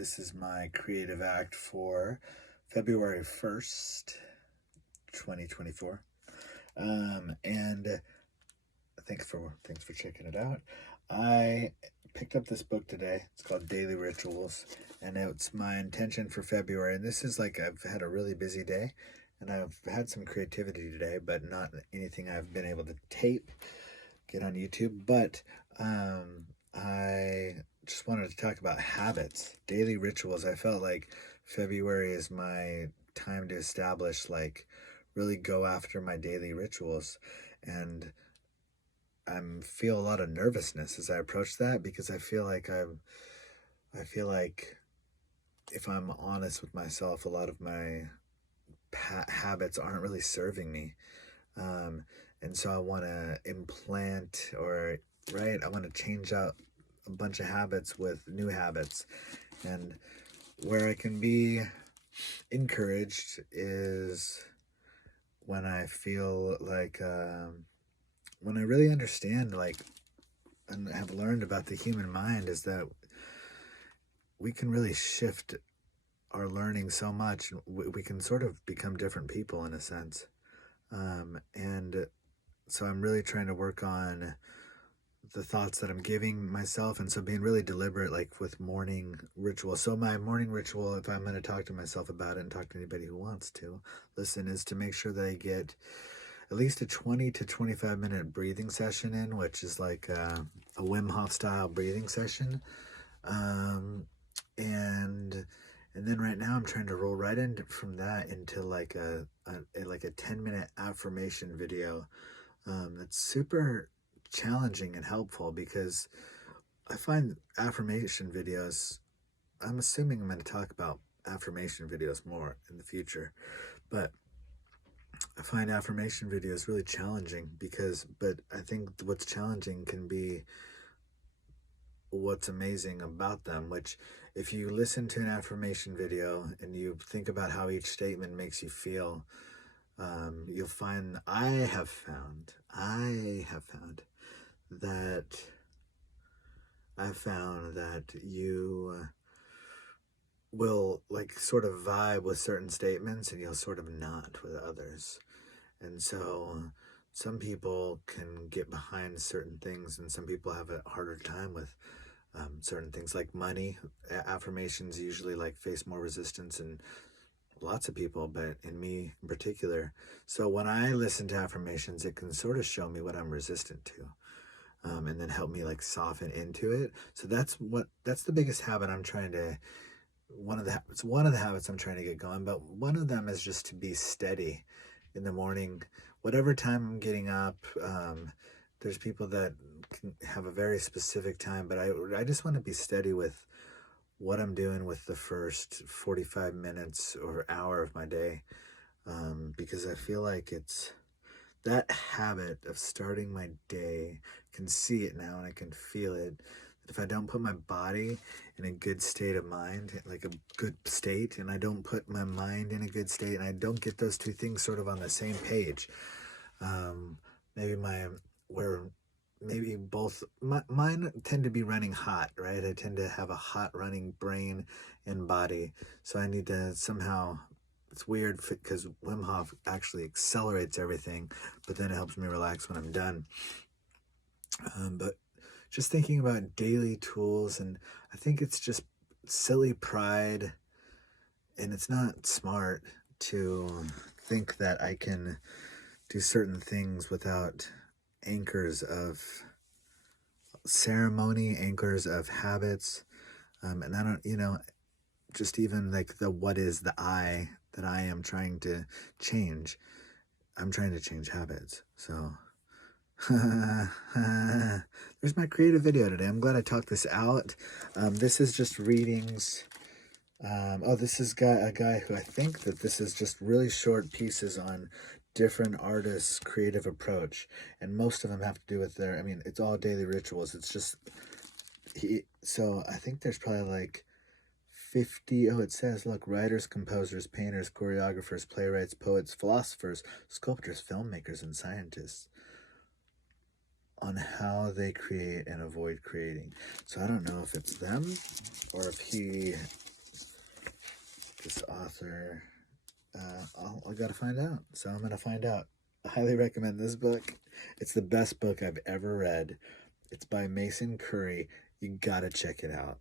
This is my creative act for February 1st, 2024. And thanks for checking it out. I picked up this book today. It's called Daily Rituals, and it's my intention for February. And this is like, I've had a really busy day, and I've had some creativity today, but not anything I've been able to get on YouTube. But I just wanted to talk about habits, daily rituals. I felt like February is my time to establish, like, really go after my daily rituals. And I feel a lot of nervousness as I approach that, because I feel like if I'm honest with myself, a lot of my habits aren't really serving me. And so I want to implant, I want to change out a bunch of habits with new habits. And where I can be encouraged is when I feel like, when I really understand, like, and have learned about the human mind, is that we can really shift our learning so much. We can sort of become different people in a sense. And so I'm really trying to work on the thoughts that I'm giving myself, and so being really deliberate, like with morning ritual. So my morning ritual, if I'm going to talk to myself about it and talk to anybody who wants to listen, is to make sure that I get at least a 20 to 25 minute breathing session in, which is like a Wim Hof style breathing session. And then right now I'm trying to roll right from that into like a 10-minute affirmation video. That's super challenging and helpful, because I find affirmation videos, I'm assuming I'm going to talk about affirmation videos more in the future, but I find affirmation videos really challenging but I think what's challenging can be what's amazing about them, which, if you listen to an affirmation video and you think about how each statement makes you feel, you'll find, I have found that you will, like, sort of vibe with certain statements, and you'll sort of not with others. And so some people can get behind certain things, and some people have a harder time with certain things, like money. Affirmations usually like face more resistance in lots of people, but in me in particular. So when I listen to affirmations, it can sort of show me what I'm resistant to, and then help me like soften into it. So that's the biggest habit I'm trying to, one of the habits I'm trying to get going. But one of them is just to be steady in the morning, whatever time I'm getting up. There's people that can have a very specific time, but I just want to be steady with what I'm doing with the first 45 minutes or hour of my day, because I feel like it's that habit of starting my day. I can see it now and I can feel it. If I don't put my body in a good state of mind, like a good state, and I don't put my mind in a good state, and I don't get those two things sort of on the same page, maybe both, mine tend to be running hot, right? I tend to have a hot running brain and body. So I need to somehow, it's weird because Wim Hof actually accelerates everything, but then it helps me relax when I'm done. But just thinking about daily tools, and I think it's just silly pride, and it's not smart to think that I can do certain things without anchors of ceremony, anchors of habits. And I don't, just even like what is the I that I am trying to change. I'm trying to change habits. So there's my creative video today. I'm glad I talked this out. This is just readings. This is a guy who, I think that this is just really short pieces on different artists' creative approach, and most of them have to do with it's all daily rituals. It's just, so I think there's probably like 50, it says, look, writers, composers, painters, choreographers, playwrights, poets, philosophers, sculptors, filmmakers, and scientists, on how they create and avoid creating. So I don't know if it's them or if he this author, I got to find out. So I'm going to find out. I highly recommend this book. It's the best book I've ever read. It's by Mason Curry. You got to check it out.